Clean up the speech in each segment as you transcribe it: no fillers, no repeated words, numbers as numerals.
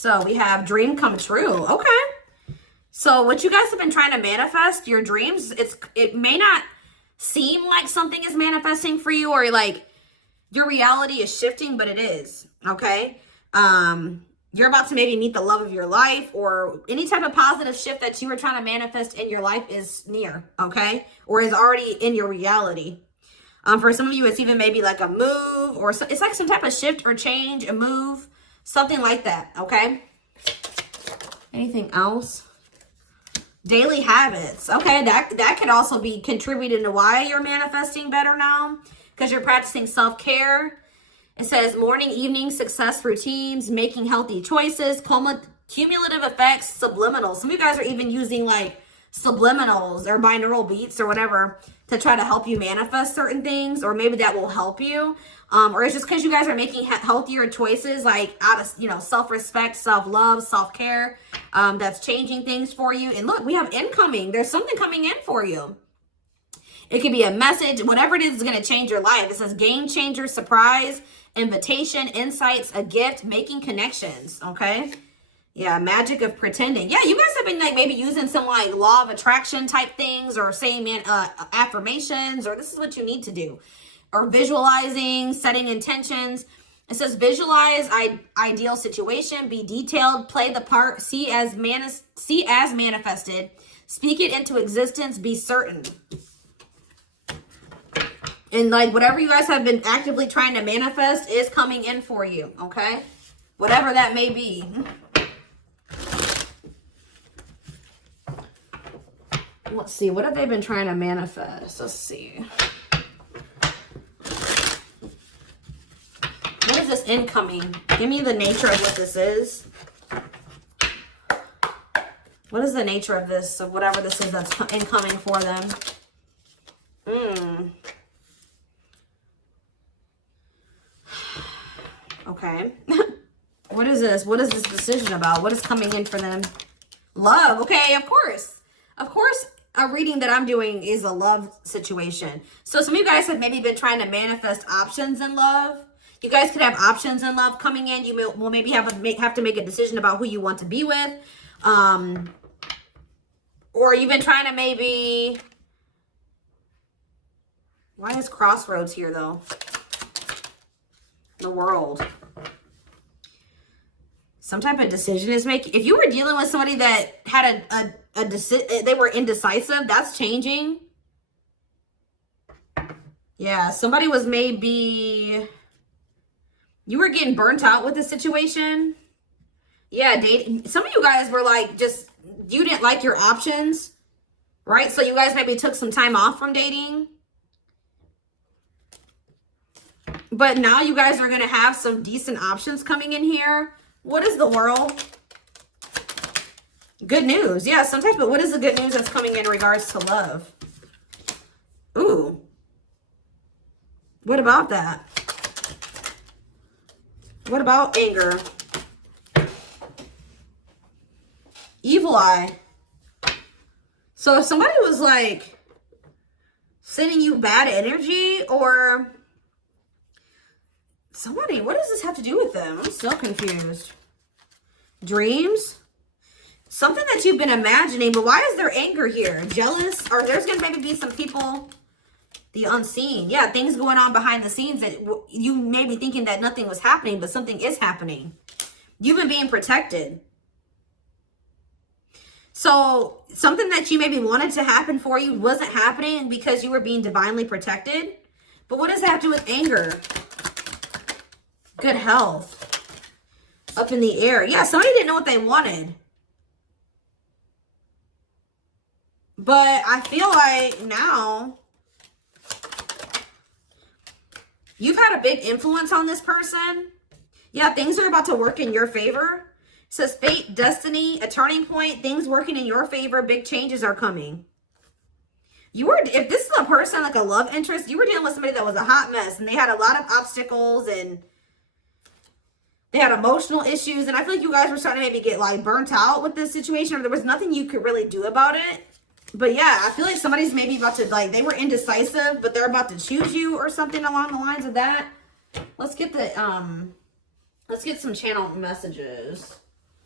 So we have dream come true. Okay. So what you guys have been trying to manifest, your dreams, it may not seem like something is manifesting for you, or like your reality is shifting, but it is. Okay. You're about to maybe meet the love of your life, or any type of positive shift that you were trying to manifest in your life is near, okay? Or is already in your reality. For some of you, it's even maybe like a move, or it's like some type of shift or change, a move, something like that, okay? Anything else? Daily habits. Okay, that could also be contributing to why you're manifesting better now, because you're practicing self-care. It says morning, evening, success routines, making healthy choices, cumulative effects, subliminals. Some of you guys are even using like subliminals or binaural beats or whatever to try to help you manifest certain things, or maybe that will help you. Or it's just because you guys are making healthier choices, like out of, you know, self-respect, self-love, self-care, that's changing things for you. And look, we have incoming. There's something coming in for you. It could be a message, whatever it is going to change your life. It says game changer, surprise, invitation, insights, a gift, making connections. Okay. Yeah. Magic of pretending. Yeah. You guys have been like maybe using some like law of attraction type things, or saying affirmations, or this is what you need to do, or visualizing, setting intentions. It says visualize ideal situation, be detailed, play the part, see as manifested, speak it into existence, be certain. And like whatever you guys have been actively trying to manifest is coming in for you, okay? Whatever that may be. Let's see, what have they been trying to manifest? Let's see. What is this incoming? Give me the nature of what this is. What is the nature of this, of whatever this is that's incoming for them? Okay. What is this? What is this decision about? What is coming in for them? Love. Okay, of course. Of course, a reading that I'm doing is a love situation. So some of you guys have maybe been trying to manifest options in love. You guys could have options in love coming in. You will maybe have to make a decision about who you want to be with. Or you've been trying to maybe... Why is crossroads here, though? The world. Some type of decision is making. If you were dealing with somebody that had a decision, they were indecisive, that's changing. Yeah, somebody was maybe, you were getting burnt out with the situation. Yeah, dating. Some of you guys were like, just, you didn't like your options, right? So you guys maybe took some time off from dating. But now you guys are going to have some decent options coming in here. What is the world? Good news. Yeah, sometimes, but what is the good news that's coming in regards to love? Ooh. What about that? What about anger? Evil eye. So if somebody was like sending you bad energy, or somebody, what does this have to do with them? I'm still confused. Dreams? Something that you've been imagining, but why is there anger here? Jealous? Or there's going to maybe be some people, the unseen. Yeah, things going on behind the scenes that you may be thinking that nothing was happening, but something is happening. You've been being protected. So something that you maybe wanted to happen for you wasn't happening because you were being divinely protected. But what does that have to do with anger? Good health. Up in the air. Yeah, somebody didn't know what they wanted. But I feel like now you've had a big influence on this person. Yeah, things are about to work in your favor. It says fate, destiny, a turning point, things working in your favor, big changes are coming. If this is a person like a love interest, you were dealing with somebody that was a hot mess and they had a lot of obstacles and they had emotional issues. And I feel like you guys were starting to maybe get like burnt out with this situation, or there was nothing you could really do about it. But yeah, I feel like somebody's maybe about to, like, they were indecisive, but they're about to choose you or something along the lines of that. Let's get the, let's get some channel messages.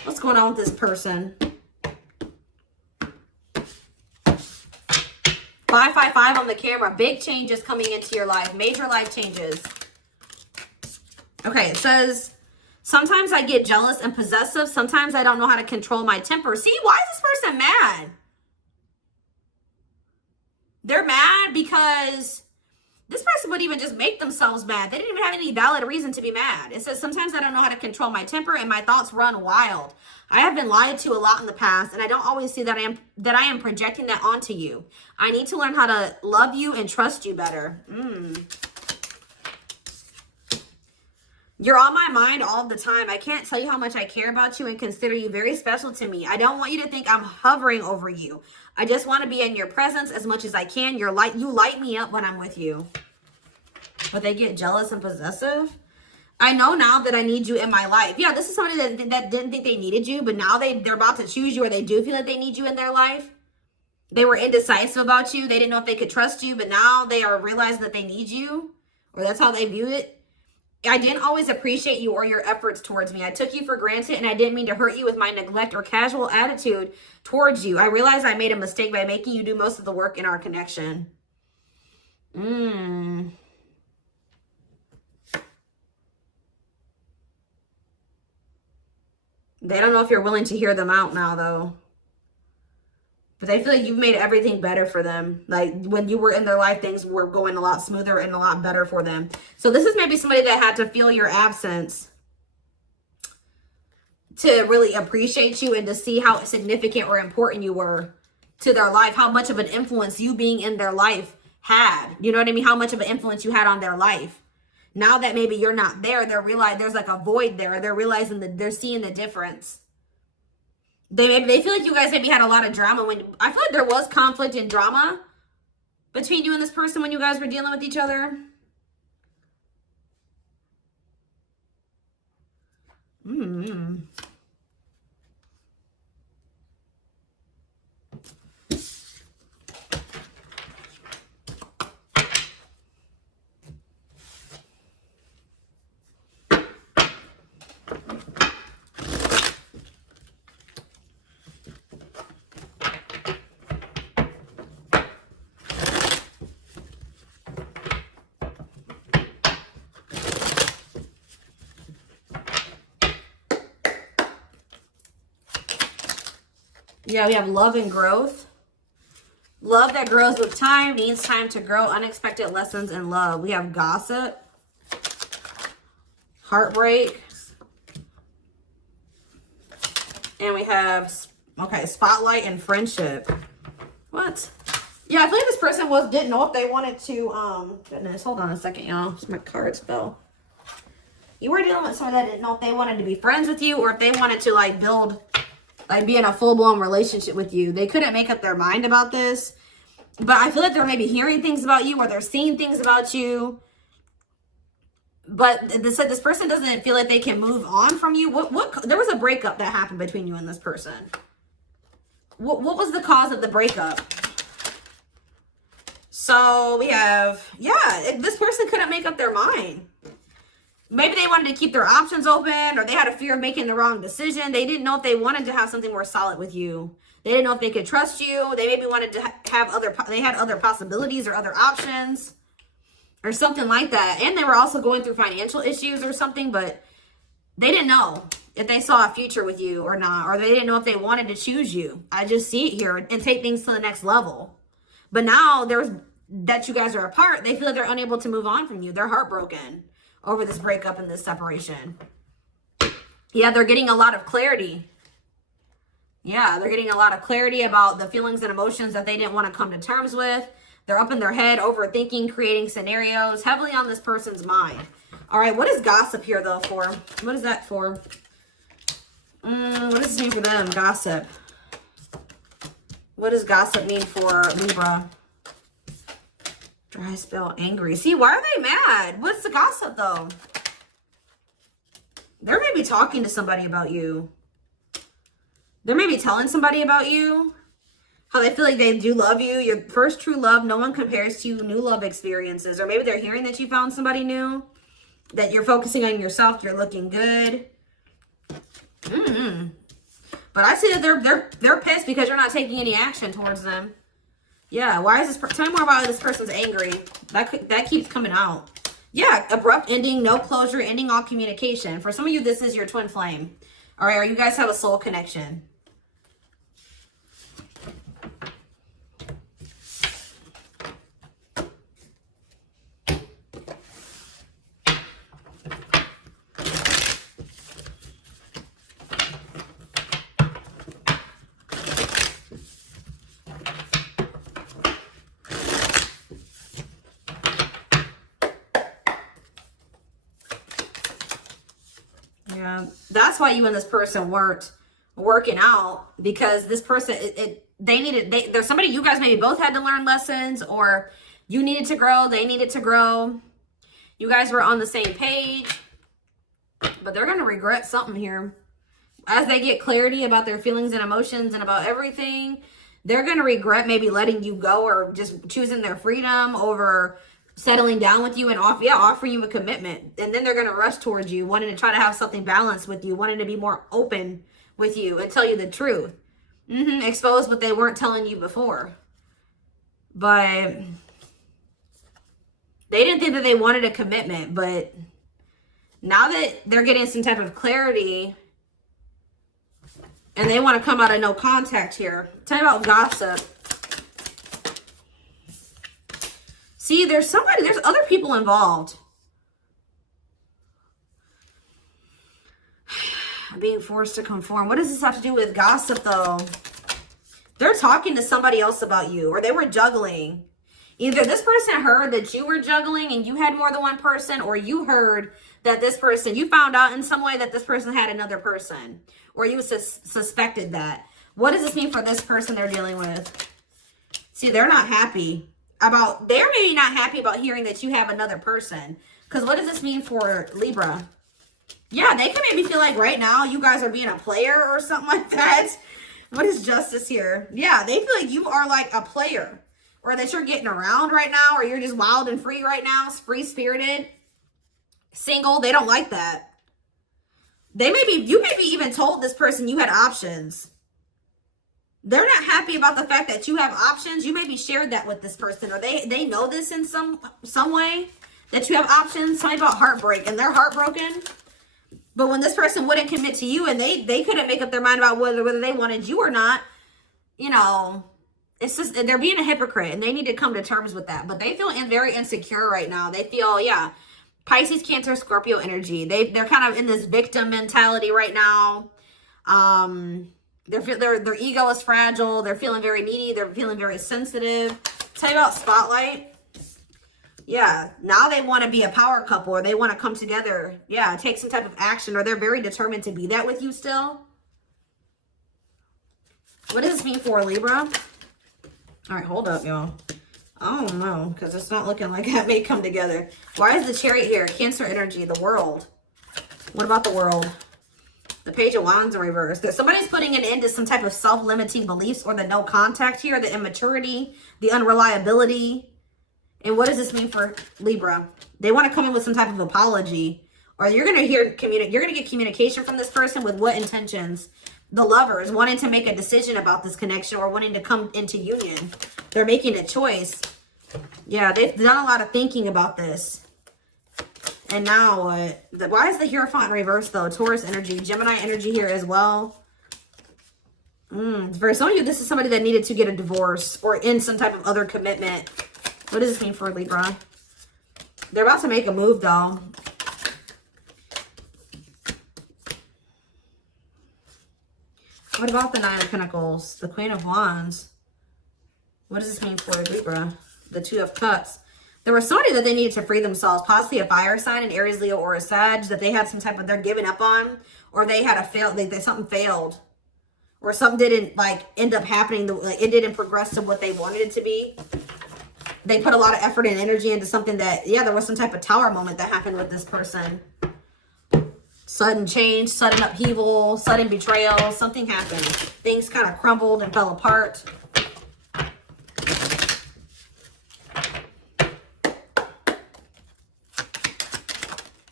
What's going on with this person? 555 on the camera. Big changes coming into your life. Major life changes. Okay, it says, sometimes I get jealous and possessive. Sometimes I don't know how to control my temper. See, why is this person mad? They're mad because this person would even just make themselves mad. They didn't even have any valid reason to be mad. It says, sometimes I don't know how to control my temper and my thoughts run wild. I have been lied to a lot in the past, and I don't always see that I am projecting that onto you. I need to learn how to love you and trust you better. You're on my mind all the time. I can't tell you how much I care about you and consider you very special to me. I don't want you to think I'm hovering over you. I just want to be in your presence as much as I can. You light me up when I'm with you. But they get jealous and possessive. I know now that I need you in my life. Yeah, this is somebody that didn't think they needed you, but now they're about to choose you, or they do feel like they need you in their life. They were indecisive about you. They didn't know if they could trust you, but now they are realizing that they need you, or that's how they view it. I didn't always appreciate you or your efforts towards me. I took you for granted, and I didn't mean to hurt you with my neglect or casual attitude towards you. I realized I made a mistake by making you do most of the work in our connection. They don't know if you're willing to hear them out now, though. But they feel like you've made everything better for them. Like, when you were in their life, things were going a lot smoother and a lot better for them. So this is maybe somebody that had to feel your absence to really appreciate you and to see how significant or important you were to their life. How much of an influence you being in their life had. You know what I mean? How much of an influence you had on their life. Now that maybe you're not there, they're realizing there's like a void there. They're realizing that they're seeing the difference. They feel like you guys maybe had a lot of drama. I feel like there was conflict and drama between you and this person when you guys were dealing with each other. Yeah, we have love and growth. Love that grows with time, needs time to grow, unexpected lessons in love. We have gossip, heartbreak, and we have, okay, spotlight and friendship. What? Yeah, I feel like this person didn't know if they wanted to, goodness, hold on a second, y'all. My cards fell. You were dealing with someone that didn't know if they wanted to be friends with you or if they wanted to, like, be in a full-blown relationship with you. They couldn't make up their mind about this. But I feel like they're maybe hearing things about you or they're seeing things about you. But this person doesn't feel like they can move on from you. There was a breakup that happened between you and this person. What was the cause of the breakup? So we have, yeah, this person couldn't make up their mind. Maybe they wanted to keep their options open, or they had a fear of making the wrong decision. They didn't know if they wanted to have something more solid with you. They didn't know if they could trust you. They maybe wanted to they had other possibilities or other options or something like that. And they were also going through financial issues or something, but they didn't know if they saw a future with you or not, or they didn't know if they wanted to choose you. I just see it here and take things to the next level. But now that you guys are apart, they feel like they're unable to move on from you. They're heartbroken over this breakup and this separation. Yeah, they're getting a lot of clarity. Yeah, they're getting a lot of clarity about the feelings and emotions that they didn't want to come to terms with. They're up in their head, overthinking, creating scenarios, heavily on this person's mind. All right, what is gossip here, though, for? What is that for? What does this mean for them, gossip? What does gossip mean for Libra? Dry spell, angry. See, why are they mad? What's the gossip, though? They're maybe talking to somebody about you. They're maybe telling somebody about you. How they feel like they do love you. Your first true love. No one compares to you. New love experiences. Or maybe they're hearing that you found somebody new. That you're focusing on yourself. You're looking good. But I see that they're pissed because you're not taking any action towards them. Yeah, why is this? Tell me more about this person's angry. That keeps coming out. Yeah, abrupt ending, no closure, ending all communication. For some of you, this is your twin flame. All right, or you guys have a soul connection. Yeah, that's why you and this person weren't working out, because this person, there's somebody, you guys maybe both had to learn lessons, or you needed to grow, they needed to grow. You guys were on the same page, but they're going to regret something here. As they get clarity about their feelings and emotions and about everything, they're going to regret maybe letting you go, or just choosing their freedom over settling down with you and offering you a commitment. And then they're going to rush towards you, wanting to try to have something balanced with you, wanting to be more open with you and tell you the truth. Expose what they weren't telling you before. But they didn't think that they wanted a commitment. But now that they're getting some type of clarity and they want to come out of no contact here. Tell me about gossip. See, there's other people involved. Being forced to conform. What does this have to do with gossip, though? They're talking to somebody else about you, or they were juggling. Either this person heard that you were juggling and you had more than one person, or you heard that this person, you found out in some way that this person had another person, or you suspected that. What does this mean for this person they're dealing with? See, they're not happy. They're maybe not happy about hearing that you have another person. Because what does this mean for Libra? Yeah, they can maybe feel like right now you guys are being a player or something like that. What is justice here? Yeah, they feel like you are like a player. Or that you're getting around right now. Or you're just wild and free right now. Free-spirited. Single. They don't like that. You may be even told this person you had options. They're not happy about the fact that you have options. You maybe shared that with this person, or they know this in some way, that you have options. Something about heartbreak, and they're heartbroken. But when this person wouldn't commit to you, and they couldn't make up their mind about whether they wanted you or not, you know, it's just, they're being a hypocrite, and they need to come to terms with that. But they feel very insecure right now. They feel, yeah, Pisces, Cancer, Scorpio energy. They're kind of in this victim mentality right now. Their ego is fragile. They're feeling very needy. They're feeling very sensitive. Tell you about spotlight. Yeah, now they want to be a power couple, or they want to come together. Yeah, take some type of action, or they're very determined to be that with you still. What does this mean for Libra? All right, hold up, y'all. I don't know, because it's not looking like that may come together. Why is the Chariot here? Cancer energy, the world. What about the world? The Page of Wands in reverse. That somebody's putting an end to some type of self-limiting beliefs, or the no contact here, the immaturity, the unreliability. And what does this mean for Libra? They want to come in with some type of apology, or you're going to you're going to get communication from this person with what intentions? The Lovers wanting to make a decision about this connection, or wanting to come into union. They're making a choice. Yeah, they've done a lot of thinking about this. And now, why is the Hierophant in reverse, though? Taurus energy, Gemini energy here as well. For some of you, this is somebody that needed to get a divorce, or in some type of other commitment. What does this mean for Libra? They're about to make a move, though. What about the Nine of Pentacles? The Queen of Wands. What does this mean for Libra? The Two of Cups. There was somebody that they needed to free themselves, possibly a fire sign, an Aries, Leo, or a Sag, that they had some type of, they're giving up on, or they had a fail, something failed, or something didn't like end up happening, it didn't progress to what they wanted it to be. They put a lot of effort and energy into something that, yeah, there was some type of tower moment that happened with this person. Sudden change, sudden upheaval, sudden betrayal, something happened. Things kind of crumbled and fell apart.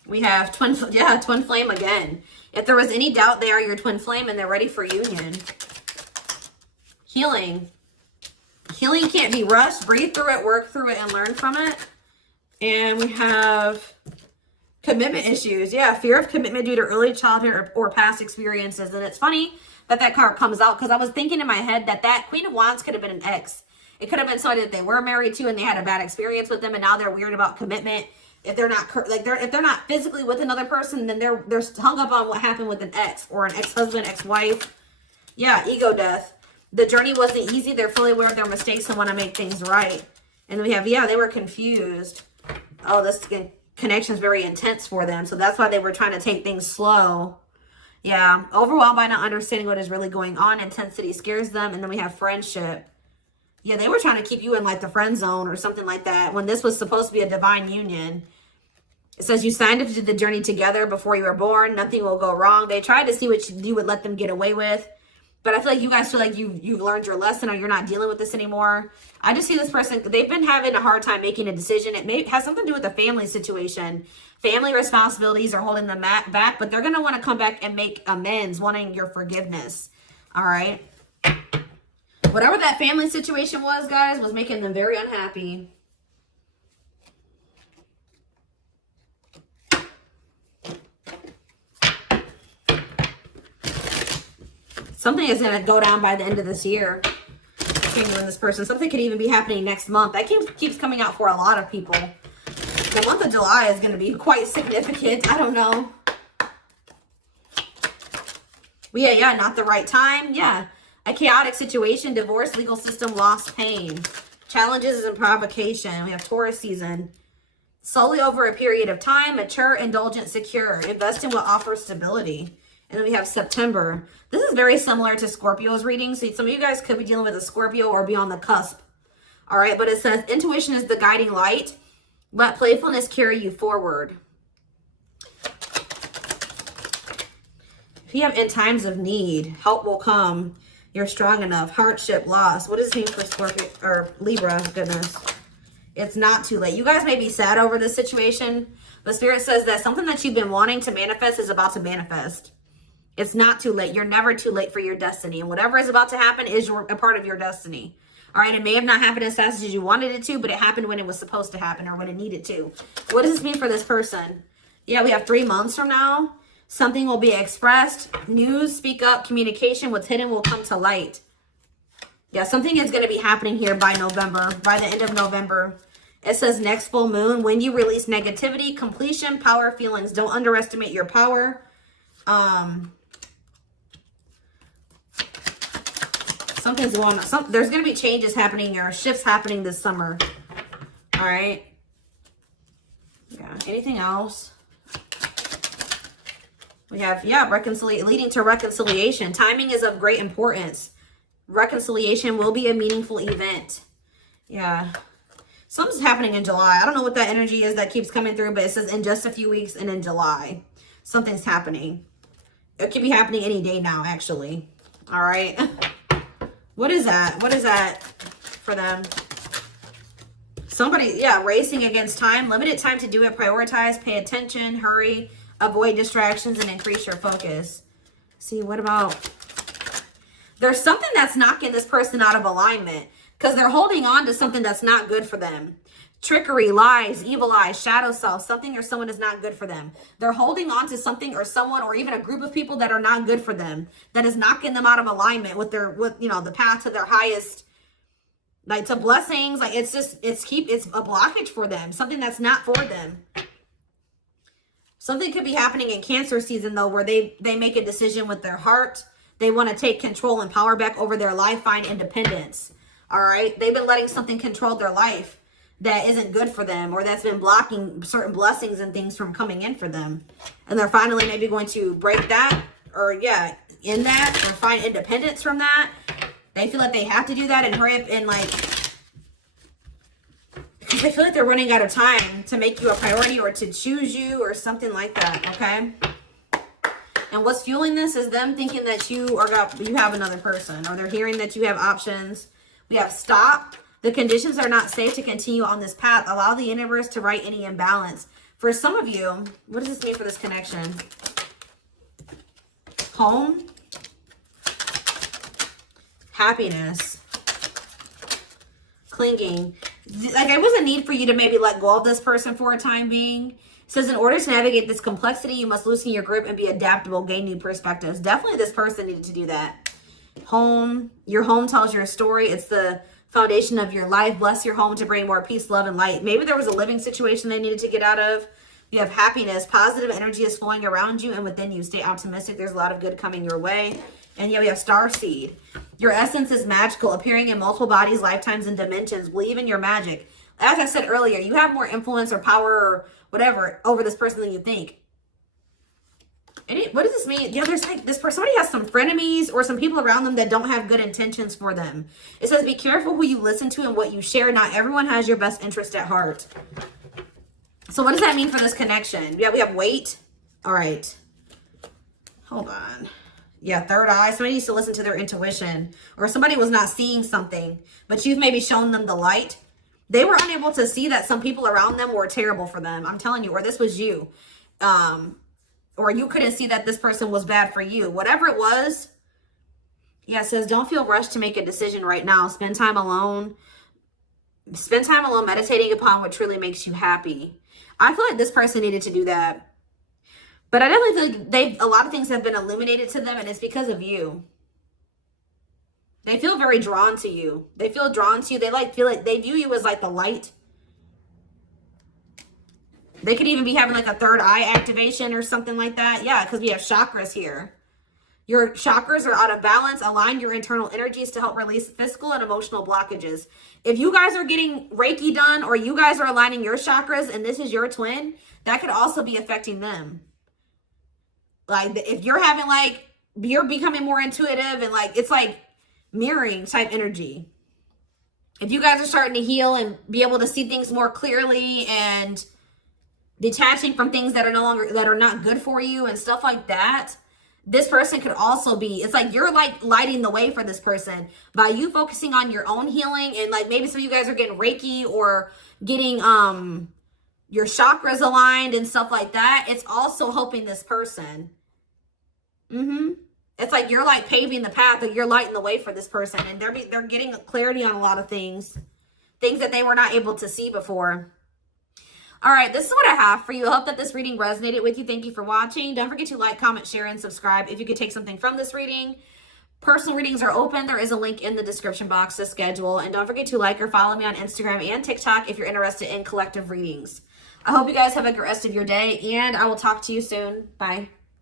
We have twin flame again. If there was any doubt, they are your twin flame and they're ready for union. Healing. Healing can't be rushed. Breathe through it, work through it, and learn from it. And we have commitment issues. Yeah, fear of commitment due to early childhood or past experiences. And it's funny that that card comes out because I was thinking in my head that that Queen of Wands could have been an ex. It could have been somebody that they were married to and they had a bad experience with them and now they're weird about commitment. If they're not if they're not physically with another person, then they're hung up on what happened with an ex or an ex-husband, ex-wife. Yeah, ego death. The journey wasn't easy. They're fully aware of their mistakes and want to make things right. And then we have, yeah, they were confused. Oh, this connection is very intense for them. So that's why they were trying to take things slow. Yeah, overwhelmed by not understanding what is really going on. Intensity scares them. And then we have friendship. Yeah, they were trying to keep you in like the friend zone or something like that when this was supposed to be a divine union. It says you signed up to the journey together before you were born. Nothing will go wrong. They tried to see what you would let them get away with. But I feel like you guys feel like you've learned your lesson or you're not dealing with this anymore. I just see this person, they've been having a hard time making a decision. It has something to do with the family situation. Family responsibilities are holding them back, but they're going to want to come back and make amends, wanting your forgiveness. All right. Whatever that family situation was, guys, was making them very unhappy. Something is going to go down by the end of this year. Continuing this person. Something could even be happening next month. That keeps coming out for a lot of people. The month of July is going to be quite significant. I don't know. Yeah, not the right time. Yeah. A chaotic situation, divorce, legal system, loss, pain. Challenges and provocation. We have Taurus season. Solely over a period of time, mature, indulgent, secure. Invest in what offers stability. And then we have September. This is very similar to Scorpio's reading. So some of you guys could be dealing with a Scorpio or be on the cusp. All right, but it says intuition is the guiding light. Let playfulness carry you forward. If you have in times of need, help will come. You're strong enough. Hardship, loss. What does it mean for Scorpio or Libra? Goodness. It's not too late. You guys may be sad over this situation, but Spirit says that something that you've been wanting to manifest is about to manifest. It's not too late. You're never too late for your destiny. And whatever is about to happen is a part of your destiny. All right, it may have not happened as fast as you wanted it to, but it happened when it was supposed to happen or when it needed to. What does this mean for this person? Yeah, we have 3 months from now. Something will be expressed. News, speak up, communication. What's hidden will come to light. Yeah, something is going to be happening here by November, by the end of November. It says next full moon, when you release negativity, completion, power, feelings. Don't underestimate your power. Something's going on. There's going to be changes happening or shifts happening this summer. All right. Yeah. Anything else? We have, yeah, leading to reconciliation. Timing is of great importance. Reconciliation will be a meaningful event. Yeah. Something's happening in July. I don't know what that energy is that keeps coming through, but it says in just a few weeks and in July. Something's happening. It could be happening any day now, actually. All right. What is that? What is that for them? Somebody, yeah, racing against time. Limited time to do it. Prioritize, pay attention, hurry, avoid distractions, and increase your focus. See, what about... There's something that's knocking this person out of alignment because they're holding on to something that's not good for them. Trickery, lies, evil eyes, shadow self, something or someone is not good for them. They're holding on to something or someone or even a group of people that are not good for them, that is knocking them out of alignment with the path to their highest, like to blessings. Like it's a blockage for them, something that's not for them. Something could be happening in Cancer season though, where they make a decision with their heart. They want to take control and power back over their life, find independence. All right. They've been letting something control their life that isn't good for them, or that's been blocking certain blessings and things from coming in for them. And they're finally maybe going to break that, or yeah, in that, or find independence from that. They feel like they have to do that and hurry up and because they feel like they're running out of time to make you a priority or to choose you or something like that, okay? And what's fueling this is them thinking that you have another person, or they're hearing that you have options. We have stop. The conditions are not safe to continue on this path. Allow the universe to right any imbalance. For some of you, what does this mean for this connection? Home, happiness, clinging. Like, there was a need for you to maybe let go of this person for a time being. It says, in order to navigate this complexity, you must loosen your grip and be adaptable, gain new perspectives. Definitely this person needed to do that. Home, your home tells your story. It's the foundation of your life. Bless your home to bring more peace, love, and light. Maybe there was a living situation they needed to get out of. You have happiness. Positive energy is flowing around you and within you. Stay optimistic. There's a lot of good coming your way. And yeah, we have starseed. Your essence is magical, appearing in multiple bodies, lifetimes, and dimensions. Believe in your magic. As I said earlier, you have more influence or power or whatever over this person than you think. What does this mean? Yeah, there's like this person, somebody has some frenemies or some people around them that don't have good intentions for them. It says, be careful who you listen to and what you share. Not everyone has your best interest at heart. So what does that mean for this connection? Yeah, we have weight. All right. Hold on. Yeah, third eye. Somebody needs to listen to their intuition. Or somebody was not seeing something, but you've maybe shown them the light. They were unable to see that some people around them were terrible for them. I'm telling you, or this was you. Or you couldn't see that this person was bad for you. Whatever it was. Yeah, it says, don't feel rushed to make a decision right now. Spend time alone. Spend time alone meditating upon what truly makes you happy. I feel like this person needed to do that. But I definitely feel like a lot of things have been illuminated to them, and it's because of you. They feel very drawn to you. They feel drawn to you. They feel like they view you as like the light. They could even be having like a third eye activation or something like that. Yeah, because we have chakras here. Your chakras are out of balance. Align your internal energies to help release physical and emotional blockages. If you guys are getting Reiki done or you guys are aligning your chakras and this is your twin, that could also be affecting them. Like if you're having like, you're becoming more intuitive and like, it's like mirroring type energy. If you guys are starting to heal and be able to see things more clearly and detaching from things that are no longer, that are not good for you and stuff like that, this person could also be, it's like you're like lighting the way for this person by you focusing on your own healing. And like maybe some of you guys are getting Reiki or getting your chakras aligned and stuff like that. It's also helping this person. It's like you're like paving the path, that you're lighting the way for this person, and they're getting clarity on a lot of things that they were not able to see before. All right, this is what I have for you. I hope that this reading resonated with you. Thank you for watching. Don't forget to like, comment, share, and subscribe if you could take something from this reading. Personal readings are open. There is a link in the description box to schedule. And don't forget to like or follow me on Instagram and TikTok if you're interested in collective readings. I hope you guys have a good rest of your day, and I will talk to you soon. Bye.